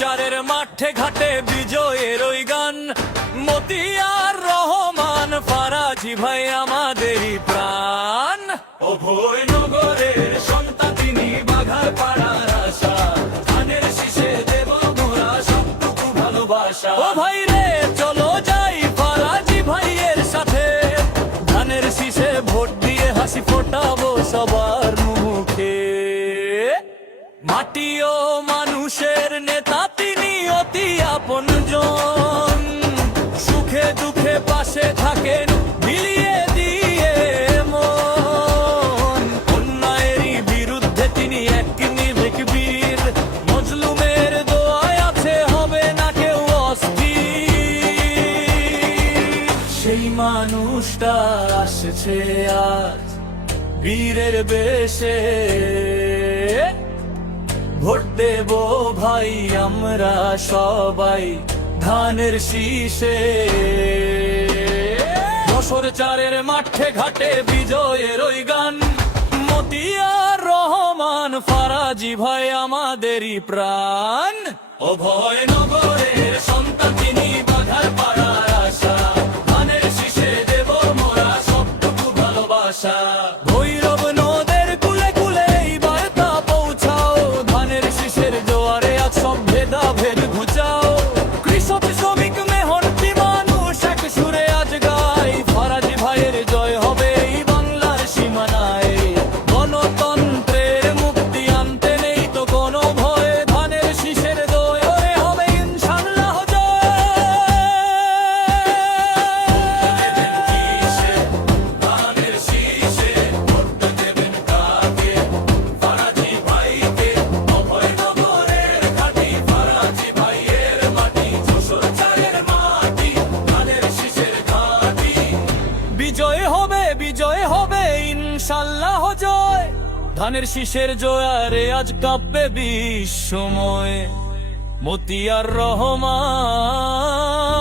চারের মাঠে ঘাটে বিজয়ের ওই গান, মতিয়ার রহমান ফারাজি ভাই আমাদেরই প্রাণ। অভয়নগরের সন্তান তিনি, বাঘার পাড়ার আশা, ধানের শীষে দেব মোরা সবটুকু ভালোবাসা। ও ভাই রে চলো যাই ফারাজি ভাইয়ের সাথে, ধানের শীষে ভোট দিয়ে হাসি ফোটাবো সবার মুখে। মাটি ও মানুষের নেতা তিনি, অতি আপনজন, সুখে দুঃখে পাশে থাকেন মিলিয়ে দিয়ে মন। অন্যায়েরই বিরুদ্ধে তিনি এক নির্ভীক বীর, মজলুমের দোয়ায় আছে হবে না কেউ অস্থির। সেই মানুষটা আসছে আজ বীরের বেশে, ভোট দেব ভাই আমরা সবাই ধানের শীষে। বছর চারের মাঠে ঘাটে বিজয়ের ওই গান, মতিয়ার রহমান ফারাজি ভাই আমাদেরই প্রাণ। অভয়নগরের সন্তান তিনি, বাঘার পাড়ার আশা, ধানের শীষে দেব মোরা সবটুকু ভালোবাসা। ভৈরব নদের কুলে কুলে এই বার্তা পৌঁছাও, ধানের শীষের জোয়ারে আজ সব ভেদাভেদ ঘুচাও। কৃষক শ্রমিক মেহনতি মানুষ এক সুরে আজ গাই, ফারাজি ভাইয়ের জয় হবে এই বাংলার সীমানায়। গণতন্ত্রের মুক্তি আনতে নেই তো কোনো ভয়, ধানের শীষের জয় হবে ইনশাআল্লাহ জয়। ধানের শীষে ভোট দেবেন কাকে? ফারাজি ভাইকে। অভয়নগরের ঘাটি, ফারাজি ভাইয়ের মাটি, যশোর চারের মাটি, ধানের শীষের ঘাটি। বিজয় হবে ইনশাআল্লাহ জয়, ধানের শীষের জয়ারে আজ কাঁপবে বিশ্বময়। মতিয়ার রহমান